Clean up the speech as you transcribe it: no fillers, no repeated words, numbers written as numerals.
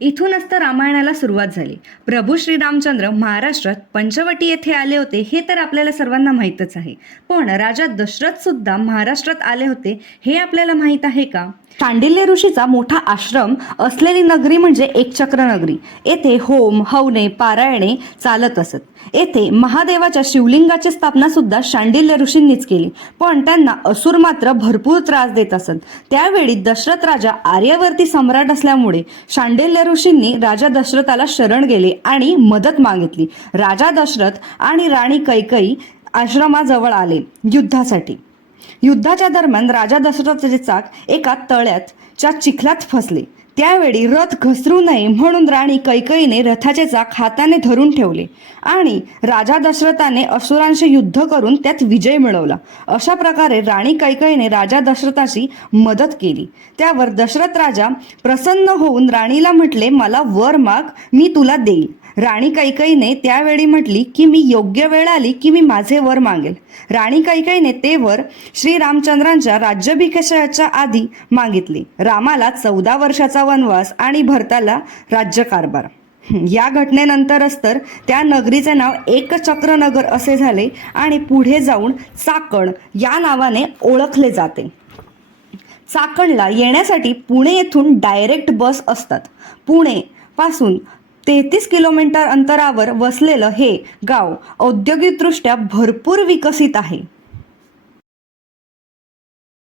इथूनच तर रामायणाला सुरुवात झाली. प्रभू श्रीरामचंद्र महाराष्ट्रात पंचवटी येथे आले होते हे तर आपल्याला सर्वांना माहीतच आहे. पण राजा दशरथ सुद्धा महाराष्ट्रात आले होते हे आपल्याला माहीत आहे का? शांडिल्य ऋषीचा मोठा आश्रम असलेली नगरी म्हणजे एकचक्र नगरी. येथे होम, हवने, पारायणे चालत असत. येथे महादेवाच्या शिवलिंगाची स्थापना सुद्धा शांडिल्य ऋषींनीच केली. पण त्यांना असुर मात्र भरपूर त्रास देत असत. त्यावेळी दशरथ राजा आर्यावर्ती सम्राट असल्यामुळे शांडिल्य ऋषींनी राजा दशरथाला शरण गेले आणि मदत मागितली. राजा दशरथ आणि राणी कैकेयी आश्रमाजवळ आले युद्धासाठी. युद्धाच्या दरम्यान राजा दशरथाचे चाक एका तळ्याच्या चिखलात फसले. त्यावेळी रथ घसरू नये म्हणून राणी कैकेयीने रथाचे चाक हाताने धरून ठेवले आणि राजा दशरथाने असुरांशी युद्ध करून त्यात विजय मिळवला. अशा प्रकारे राणी कैकेयीने राजा दशरथाची मदत केली. त्यावर दशरथ राजा प्रसन्न होऊन राणीला म्हटले, मला वर माग, मी तुला देईल. राणी कैकेयीने त्यावेळी म्हटली की मी योग्य वेळ आली की मी माझे वर मागेल. राणी कैकेयीने ते वर श्रीरामचंद्रांच्या राज्याभिषेकाच्या आधी मागितले. रामाला 14 वर्षाचा वनवास आणि भरताला राज्यकारभार. या घटनेनंतरच तर त्या नगरीचे नाव एकचक्र नगर असे झाले आणि पुढे जाऊन चाकण या नावाने ओळखले जाते. चाकणला येण्यासाठी पुणे येथून डायरेक्ट बस असतात. पुणे पासून 33 किलोमीटर अंतरावर वसलेलं हे गाव औद्योगिकदृष्ट्या भरपूर विकसित आहे.